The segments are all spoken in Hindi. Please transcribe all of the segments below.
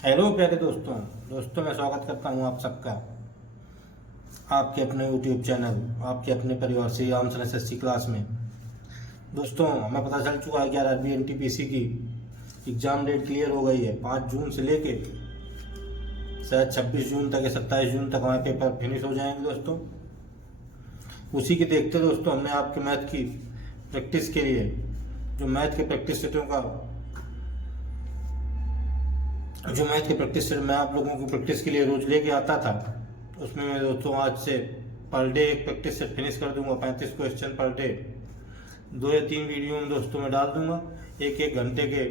हेलो प्यारे दोस्तों मैं स्वागत करता हूं आप सबका आपके अपने यूट्यूब चैनल आपके अपने परिवार से आमसन एसएससी क्लास में। दोस्तों हमें पता चल चुका है कि आरआरबी एनटीपीसी की एग्ज़ाम डेट क्लियर हो गई है। 5 जून से लेके शायद 26 जून तक या 27 जून तक हमारे पेपर फिनिश हो जाएंगे दोस्तों। उसी के देखते दोस्तों हमने आपके मैथ की प्रैक्टिस के लिए जो मैथ के प्रैक्टिस सेटों का मैं आप लोगों को प्रैक्टिस के लिए रोज लेके आता था, उसमें मैं दोस्तों आज से पर डे एक प्रैक्टिस सेट फिनिश कर दूंगा। 35 क्वेश्चन पर डे 2 या 3 वीडियो में दोस्तों मैं डाल दूंगा। एक घंटे के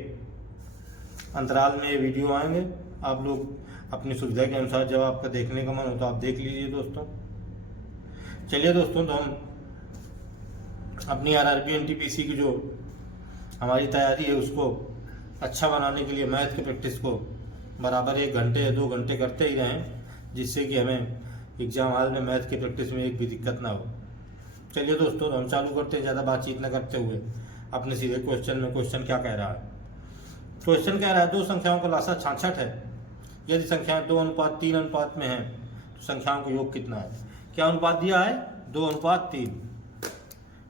अंतराल में ये वीडियो आएंगे। आप लोग अपनी सुविधा के अनुसार जब आपका देखने का मन हो तो आप देख लीजिए दोस्तों। चलिए दोस्तों, तो हम अपनी आरआरबी एनटीपीसी की जो हमारी तैयारी है उसको अच्छा बनाने के लिए मैथ की प्रैक्टिस को बराबर 1 घंटे या 2 घंटे करते ही रहें, जिससे कि हमें एग्जाम हॉल में मैथ की प्रैक्टिस में एक भी दिक्कत ना हो। चलिए दोस्तों, हम चालू करते हैं ज़्यादा बातचीत न करते हुए अपने सीधे क्वेश्चन में। क्वेश्चन क्या कह रहा है? क्वेश्चन कह रहा है 2 संख्याओं का लासा 66 है। यदि संख्याएं 2:3 अनुपात में है तो संख्याओं का योग कितना है? क्या अनुपात दिया है? 2:3,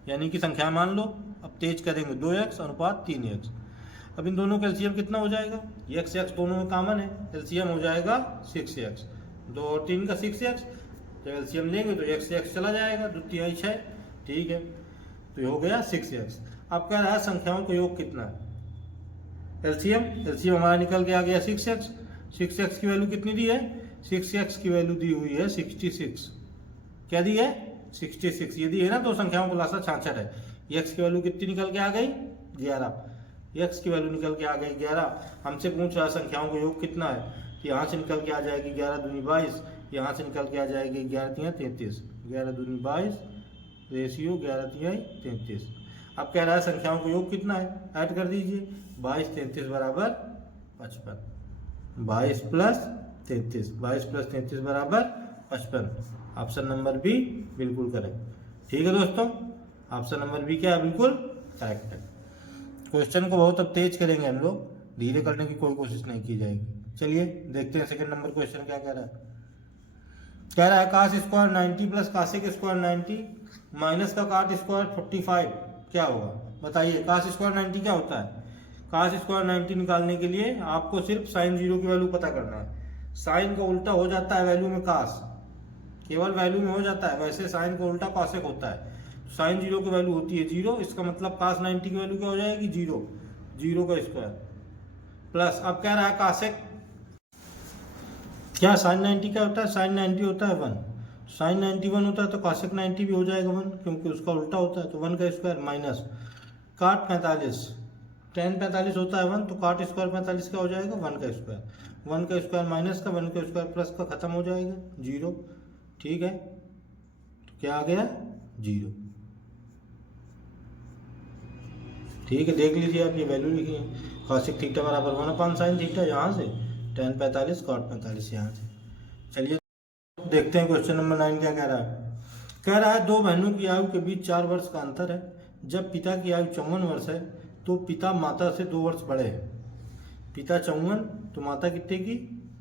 यानी कि संख्या मान लो। अब तेज करेंगे 2x अनुपात 3x। अब इन दोनों का एलसीएम कितना हो जाएगा? x दोनों में कॉमन है, एलसीएम हो जाएगा 6x। 2 और 3 का 6x। जब एलसीएम लेंगे तो x चला जाएगा, 2 3 6। ठीक है, तो ये हो गया 6x। अब कह रहा है संख्याओं का योग कितना है? एलसीएम हमारा निकल के आ गया 6x। 6x की वैल्यू कितनी दी है? 6x की वैल्यू दी हुई है 66। क्या दी है? 66 ये दी है ना। 2 संख्याओं का लासा 66 है। x की वैल्यू कितनी निकल के आ गई? 11। x की वैल्यू निकल के आ गई 11। हमसे पूछ रहा है संख्याओं का योग कितना है, तो यहाँ से निकल के आ जाएगी 11 दूनी 22, यहाँ से निकल के आ जाएगी 11 तिया 33। 11 दूनी 22 रेशियो 11 तिया 33। अब कह रहा है संख्याओं का योग कितना है? ऐड कर दीजिए। 22 33 बराबर 55। 22 प्लस 33, 22 प्लस 33 बराबर 55। ऑप्शन नंबर बी बिल्कुल करेक्ट। ठीक है दोस्तों, ऑप्शन नंबर बी क्या है? बिल्कुल करेक्ट है। क्वेश्चन को बहुत अब तेज करेंगे हम लोग, धीरे करने की कोई कोशिश नहीं की जाएगी। चलिए देखते हैं सेकंड नंबर क्वेश्चन क्या कह रहा है। कह रहा है cos square 90 plus cosec square 90 minus का काट स्क्वायर 45 क्या होगा? बताइए। काश स्क्वायर 90 क्या होता है? काश स्क्वायर 90 निकालने के लिए आपको सिर्फ साइन 0 की वैल्यू पता करना है। साइन का उल्टा हो जाता है वैल्यू में काश, केवल वैल्यू में हो जाता है। वैसे साइन का उल्टा कॉसेक होता है। साइन 0 की वैल्यू होती है 0, इसका मतलब काश 90 की वैल्यू क्या हो जाएगी? 0। 0 का स्क्वायर प्लस, अब कह रहा है कासेक क्या साइन 90 क्या होता है? साइन 90 होता है 1। साइन 91 होता है तो कासेक 90 भी हो जाएगा 1, क्योंकि उसका उल्टा होता है। तो 1 का स्क्वायर माइनस काट 45, tan 45 होता है 1, तो काट स्क्वायर 45 क्या हो जाएगा? 1 का स्क्वायर। 1 का स्क्वायर माइनस का, 1 का स्क्वायर प्लस का, खत्म हो जाएगा 0। ठीक है, तो क्या आ गया? 0। ठीक है, देख लीजिए आप, ये वैल्यू लिखी है। कॉसिक थीटा बराबर 1/sin थीटा, यहाँ से tan 45 cot 45 यहाँ से। चलिए देखते हैं क्वेश्चन नंबर 9 क्या कह रहा है। कह रहा है 2 बहनों की आयु के बीच 4 वर्ष का अंतर है। जब पिता की आयु 54 वर्ष है तो पिता माता से 2 वर्ष बड़े हैं। पिता 54 तो माता कितने की?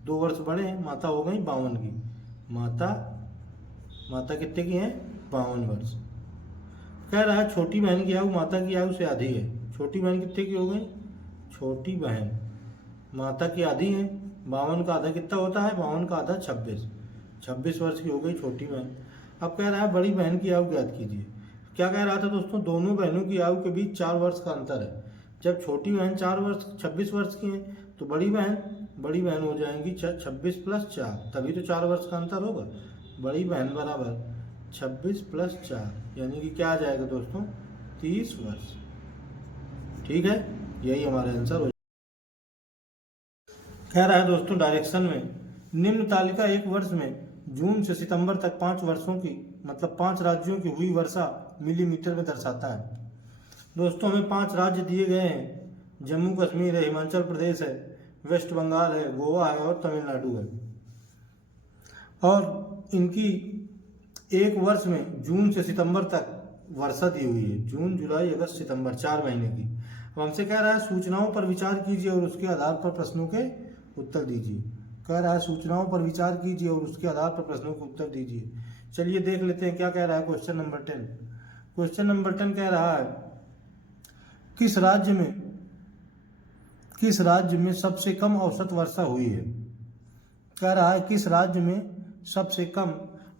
2 वर्ष बड़े हैं। माता हो गई 52 की। माता कितने की है? 52 वर्ष। कह रहा है छोटी बहन की आयु माता की आयु से आधी है। छोटी बहन कितने की हो गई? छोटी बहन माता की आधी है। 52 का आधा कितना होता है? 52 का आधा 26। 26 वर्ष की हो गई छोटी बहन। अब कह रहा है बड़ी बहन की आयु ज्ञात कीजिए। क्या कह रहा था दोस्तों? दोनों बहनों की आयु के बीच 4 वर्ष का अंतर है। जब छोटी बहन 26 वर्ष की है तो बड़ी बहन हो जाएंगी 26 प्लस 4, तभी तो 4 वर्ष का अंतर होगा। बड़ी बहन बराबर 26 प्लस 4, यानी कि क्या आ जाएगा दोस्तों? 30 वर्ष। ठीक है, यही हमारा आंसर हो। कह रहा है दोस्तों डायरेक्शन में निम्न तालिका एक वर्ष में जून से सितंबर तक 5 वर्षों की मतलब 5 राज्यों की हुई वर्षा मिलीमीटर में दर्शाता है। दोस्तों हमें 5 राज्य दिए गए हैं। जम्मू कश्मीर है, हिमाचल प्रदेश है, वेस्ट बंगाल है, गोवा है और तमिलनाडु है। और इनकी एक वर्ष में जून से सितंबर तक वर्षा दी हुई है। जून जुलाई अगस्त सितंबर 4 महीने की। अब हमसे कह रहा है सूचनाओं पर विचार कीजिए और उसके आधार पर प्रश्नों के उत्तर दीजिए। कह रहा है सूचनाओं पर विचार कीजिए और उसके आधार पर प्रश्नों के उत्तर दीजिए। चलिए देख लेते हैं क्या कह रहा है क्वेश्चन नंबर 10। क्वेश्चन नंबर 10 कह रहा है किस राज्य में सबसे कम औसत वर्षा हुई है। कह रहा है किस राज्य में सबसे कम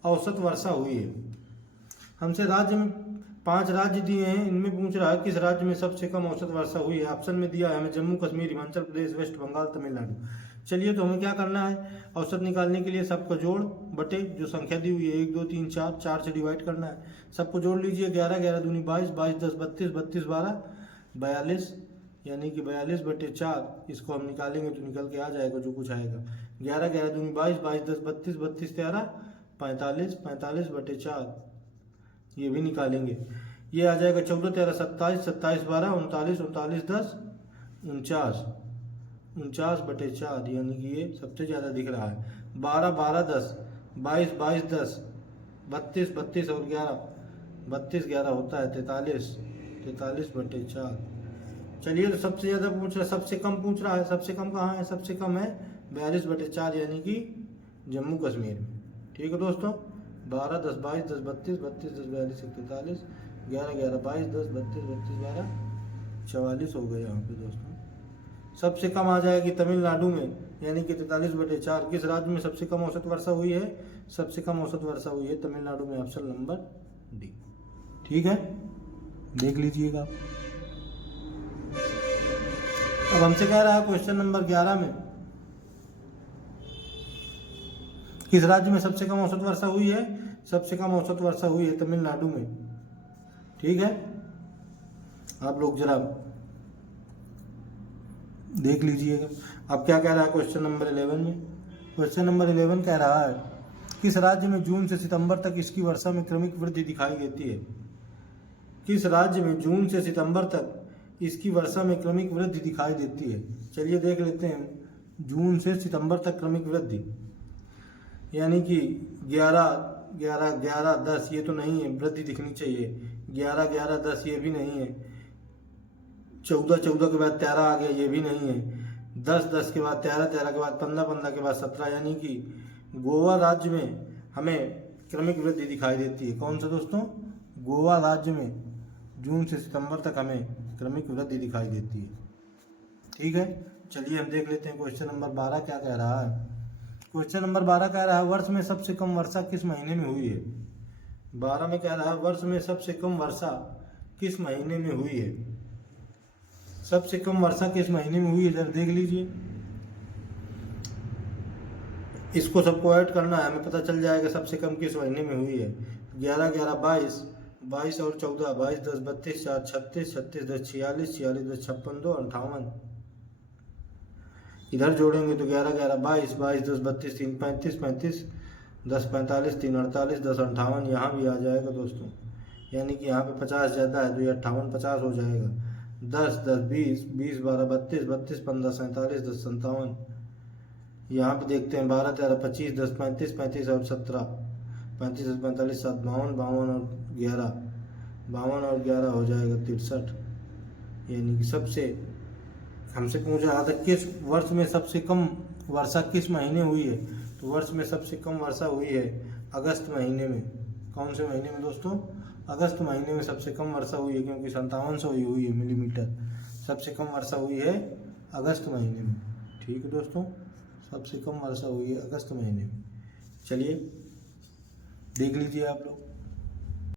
औसत वर्षा हुई है। हमसे राज्य में 5 राज्य दिए हैं, इनमें पूछ रहा है किस राज्य में सबसे कम औसत वर्षा हुई है। ऑप्शन में दिया है हमें जम्मू कश्मीर, हिमाचल प्रदेश, वेस्ट बंगाल, तमिलनाडु। चलिए तो हमें क्या करना है, औसत निकालने के लिए सबको जोड़ बटे जो संख्या दी हुई है 1 2 3 4, 4 से डिवाइड करना है। सबको जोड़ लीजिए, 11 11 दूनी 22, 22 10 32, 32 12 42, यानी कि 42 बटे 4। इसको हम निकालेंगे तो निकल के आ जाएगा जो कुछ आएगा। 11 11 दूनी 22, 22 10 32, 32 13 45, 45 बटे 4। ये भी निकालेंगे, ये आ जाएगा 14 13 27, 27 12 39, 39 10 49, 49 बटे 4, यानी कि ये सबसे ज़्यादा दिख रहा है। 12 12 10, 22 22 10, 32 32 और 11, 32 11 होता है 43, 43 बटे 4। चलिए तो सबसे ज़्यादा पूछ रहा है, सबसे कम पूछ रहा है। सबसे कम कहाँ है, सबसे कम है 42 बटे 4, यानी कि जम्मू कश्मीर में। ठीक है दोस्तों, 12 10 22 10 32, 32 10 42 43, 11 11 22 10 32 32 12 44 हो गए यहाँ पे दोस्तों। सबसे कम आ जाएगी तमिलनाडु में, यानी कि 43 बटे 4। किस राज्य में सबसे कम औसत वर्षा हुई है, सबसे कम औसत वर्षा हुई है तमिलनाडु में, ऑप्शन नंबर डी। ठीक है, देख लीजिएगा। अब हमसे कह रहा है क्वेश्चन नंबर 11 में किस राज्य में सबसे कम औसत वर्षा हुई है। सबसे कम औसत वर्षा हुई है तमिलनाडु में। ठीक है, आप लोग जरा देख लीजिएगा। अब क्या कह रहा है क्वेश्चन नंबर 11 में। क्वेश्चन नंबर 11 कह रहा है किस राज्य में जून से सितंबर तक इसकी वर्षा में क्रमिक वृद्धि दिखाई देती है। किस राज्य में जून से सितंबर तक इसकी वर्षा में क्रमिक वृद्धि दिखाई देती है। चलिए देख लेते हैं, जून से सितंबर तक क्रमिक वृद्धि, यानी कि 11 11 11 10 ये तो नहीं है, वृद्धि दिखनी चाहिए। 11 11 10 ये भी नहीं है। 14 14 के बाद 13 आ गया, ये भी नहीं है। 10 10 के बाद 13, 13 के बाद 15, 15 के बाद 17, यानी कि गोवा राज्य में हमें क्रमिक वृद्धि दिखाई देती है। कौन सा दोस्तों, गोवा राज्य में जून से सितंबर तक हमें क्रमिक वृद्धि दिखाई देती है। ठीक है, चलिए हम देख लेते हैं क्वेश्चन नंबर 12 क्या कह रहा है। क्वेश्चन नंबर 12 कह रहा है वर्ष में सबसे कम वर्षा किस महीने में हुई है। 12 में कह रहा है वर्ष में सबसे कम वर्षा किस महीने में हुई है। सबसे कम वर्षा किस महीने में हुई है, जरा देख लीजिए। इसको सबको ऐड करना है, हमें पता चल जाएगा सबसे कम किस महीने में हुई है। 11 11 22, 22 और 14, 22 10 32, 4 36, 36 10 46, 46 10 56, 2 58। इधर जोड़ेंगे तो 11 11 22, 22 10 32, 3 35, 35 10 45, 3 48, 10 58। यहाँ भी आ जाएगा दोस्तों, यानी कि यहाँ पे 50 ज़्यादा है तो ये 58 50 हो जाएगा। 10 10 20, 20 12 32, 32 15 47, 10 57। यहाँ पे देखते हैं 12 13 25, 10 35, 35 और 17, 35 10 45 7 52, 52 और 11, 52 और 11 हो जाएगा 63। यानी कि सबसे हमसे पूछ रहा था किस वर्ष में सबसे कम वर्षा किस महीने हुई है, तो वर्ष में सबसे कम वर्षा हुई है अगस्त महीने में। कौन से महीने में दोस्तों, अगस्त महीने में सबसे कम वर्षा हुई है, क्योंकि 5700 हुई है मिलीमीटर। सबसे कम वर्षा हुई है अगस्त महीने में। ठीक है दोस्तों, सबसे कम वर्षा हुई है अगस्त महीने में। चलिए देख लीजिए आप लोग।